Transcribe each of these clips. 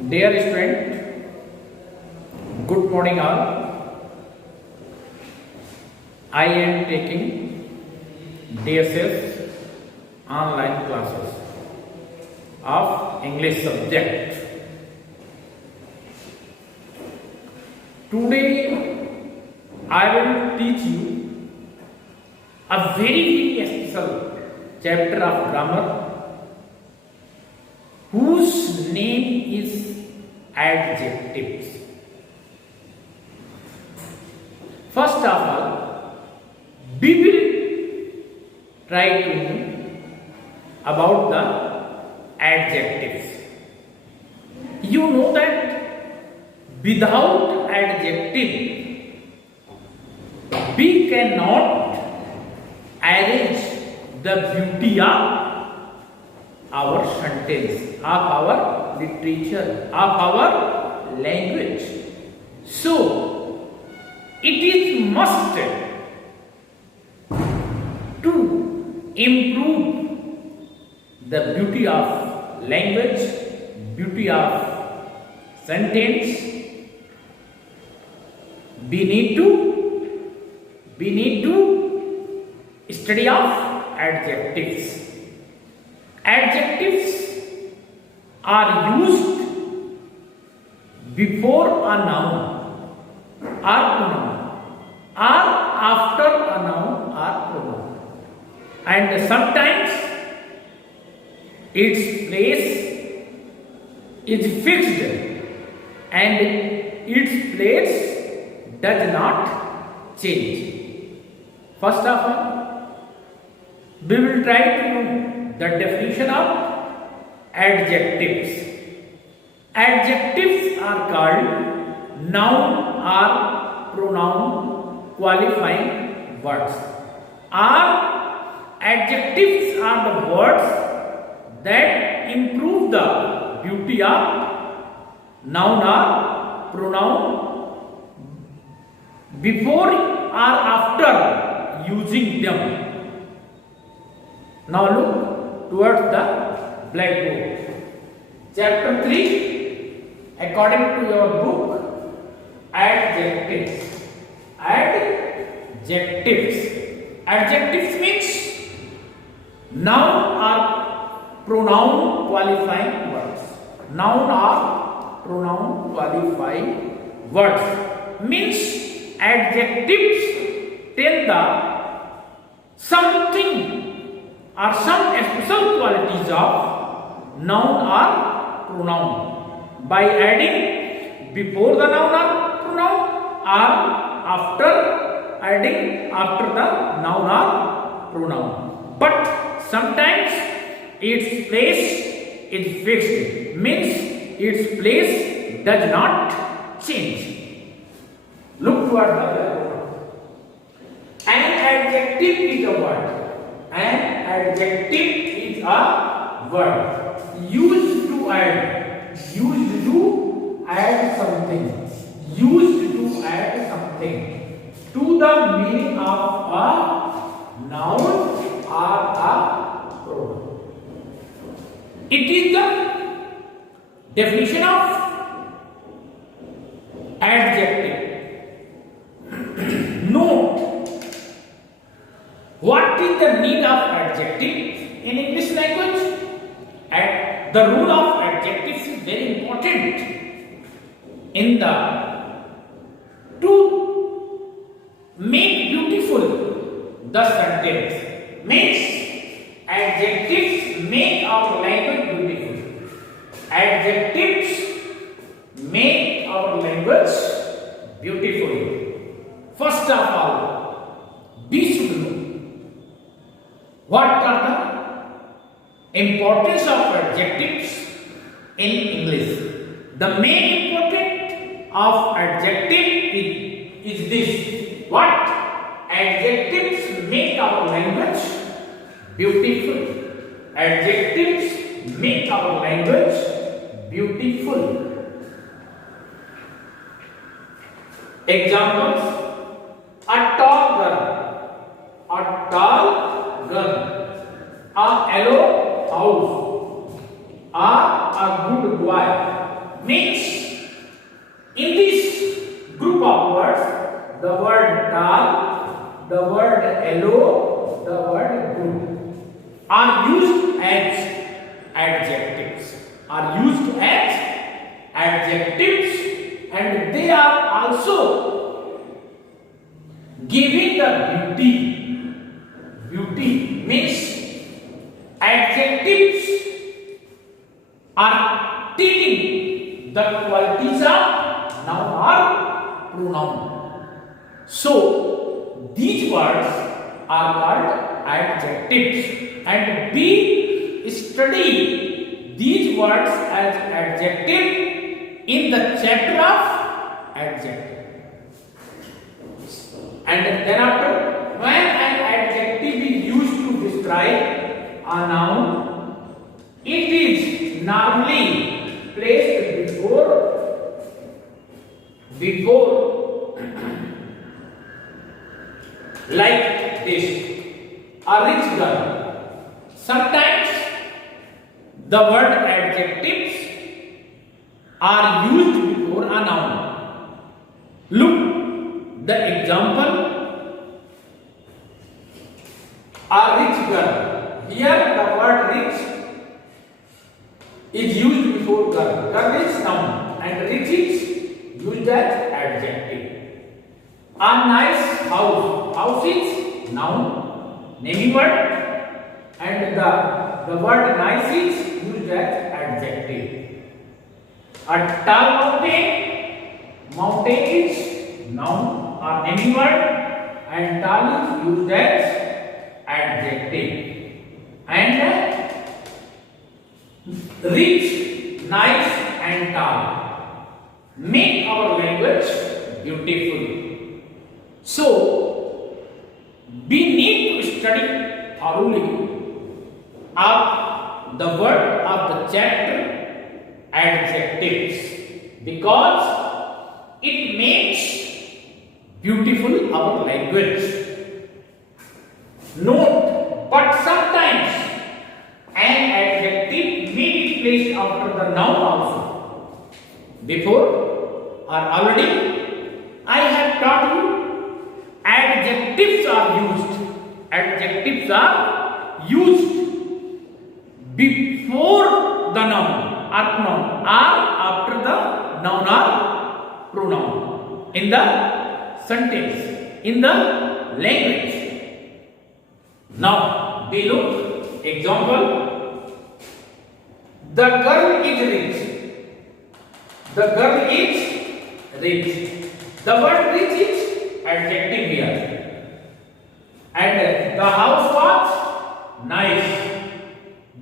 Dear student, good morning all. I am taking DSS online classes of English subject. Today I will teach you a very special chapter of grammar whose name is adjectives. First of all, we will try to know about the adjectives. You know that without adjective we cannot arrange the beauty of our sentence, of our literature, of our language. So, it is must to improve the beauty of language, beauty of sentence. We need to study of adjectives. Adjectives are used before a noun or pronoun or after a noun or pronoun, and sometimes its place is fixed and its place does not change. First of all, we will try to know the definition of adjectives. Adjectives are called noun or pronoun qualifying words. Adjectives are the words that improve the beauty of noun or pronoun before or after using them. Now look towards the blackboard. Chapter 3, according to your book, adjectives. Adjectives means noun or pronoun qualifying words. Noun or pronoun qualifying words means adjectives tell the something or some special qualities of noun or pronoun by adding before the noun or pronoun or after adding after the noun or pronoun. But sometimes its place is fixed, means its place does not change. Look toward the other word. An adjective is a word. An adjective is a word used to add something, to the meaning of a noun or a pronoun. It is the definition of adjective. Note, what is the need of adjective in English language? And the rule of adjectives is very important in to make beautiful the sentence. Means adjectives make our language beautiful. Adjectives make our language beautiful. First of all, we should know what are the importance of adjectives in English. The main importance of adjective is this. What? Adjectives make our language beautiful. Adjectives make our language beautiful. Examples: a tall girl, a yellow house, a good boy, means in this group of words, the word tall, the word yellow, the word good are used as adjectives. Are used as adjectives, and they are also giving the beauty. Beauty means adjectives are telling the qualities of noun or pronoun. So these words are called adjectives, and we study these words as adjective in the chapter of adjective. And then after, when an adjective is used to describe a noun, it is normally placed before like this: a rich girl. Sometimes the word adjectives are used before a noun. Look the example: a rich girl. Here the word rich is used before girl. Girl is noun and rich is used as adjective. A nice house. House is noun, naming word, and the word nice is used as adjective. A tall mountain. Mountain is noun or naming word, and tall is used as adjective. And rich, nice, and tall make our language beautiful. So we need to study thoroughly of the word of the chapter adjectives, because it makes beautiful our language. Note, but sometimes an adjective may be placed after the noun also. Before or already I have taught you adjectives are used. Adjectives are used before the noun or pronoun, or after the noun or pronoun in the sentence, in the language. Now we look example: the girl is rich. The girl is rich. The word rich is adjective here. And the house was nice.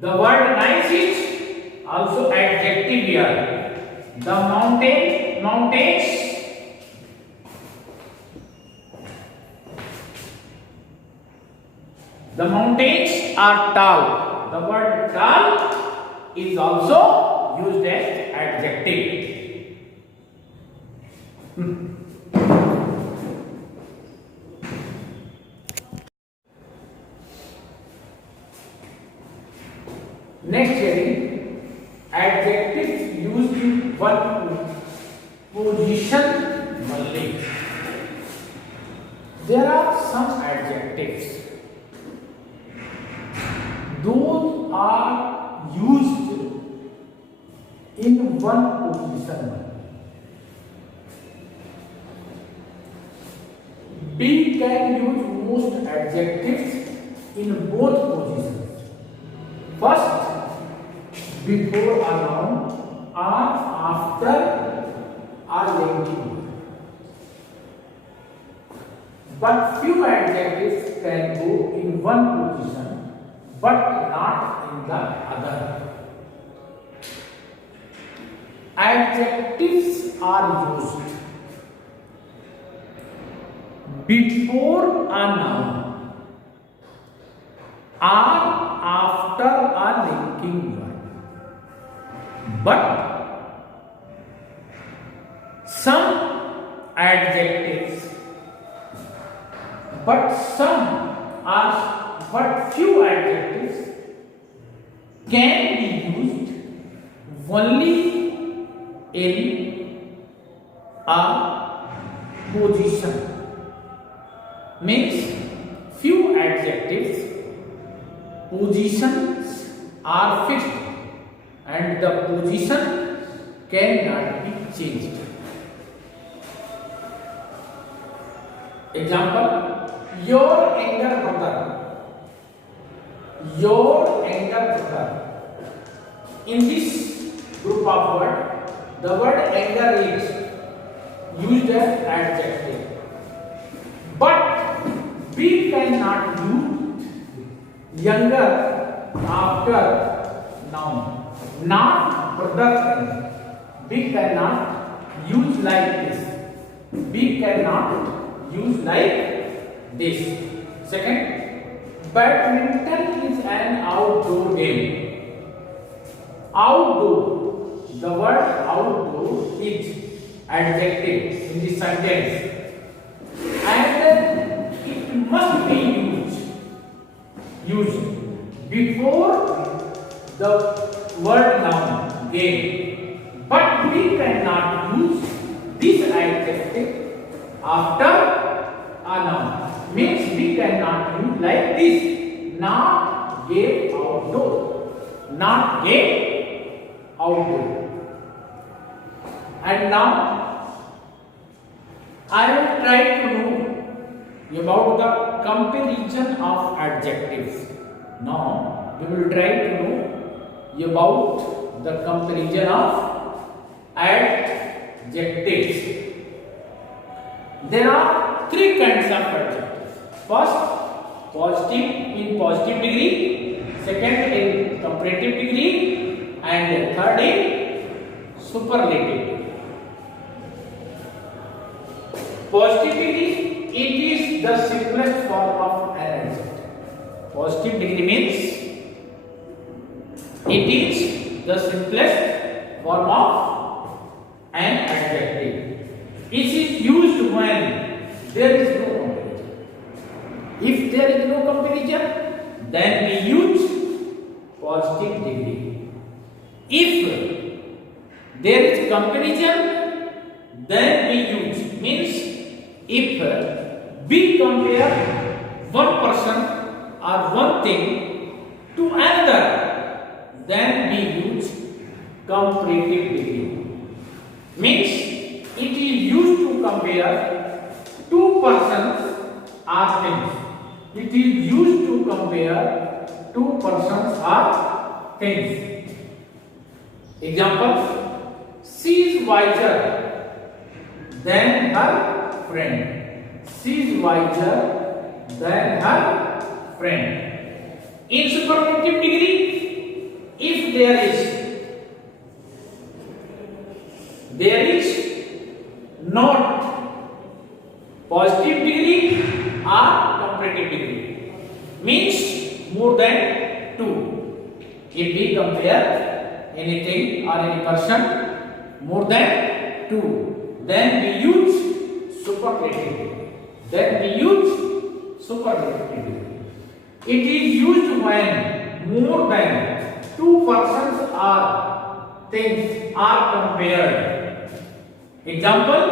The word nice is also adjective here. The mountains. The mountains are tall. The word tall is also used as adjective. Next heading: adjectives used in one position only. There are some adjectives. Those are used in one position. We can use most adjectives in both positions. First, before a noun or after a linking word. But few adjectives can go in one position but not in the other. Adjectives are used before a noun or after a linking word. But some adjectives, but few adjectives can be used only in a position. Means few adjectives positions are fixed and the position cannot be changed. Example, your younger brother. Your younger brother. In this group of words, the word younger is used as adjective. But we cannot use younger after noun. Not brother. We cannot use like this. We cannot use like this. Second, badminton is an outdoor game. Outdoor. The word outdoor is adjective in the sentence. And it must be used before the word noun game. But we cannot use this adjective after a noun. Means we cannot use like this. Not game outdoor. Not game outdoor. And now I will try to know about the comparison of adjectives. Now we will try to know about the comparison of adjectives. There are three kinds of adjectives. First, positive in positive degree, second in comparative degree, and third in superlative. Positive degree, it is the simplest form of an adjective. Positive degree means it is the simplest form of an adjective. It is used when there is no comparison. If there is no comparison, then we use positive degree. If there is comparison, then we use, means if we compare one person or one thing to another, then we use comparative degree. Means it is used to compare two persons or things. It is used to compare two persons or things. Example, she is wiser than her friend. She is wiser than her friend. In superlative degree, if there is not positive degree or comparative degree, means more than 2. If we compare anything or any person more than 2, then we use superlative degree. It is used when more than 2 persons or things are compared. Example,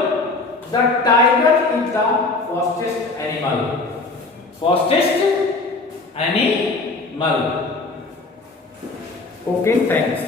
the tiger is the fastest animal. Okay, thanks.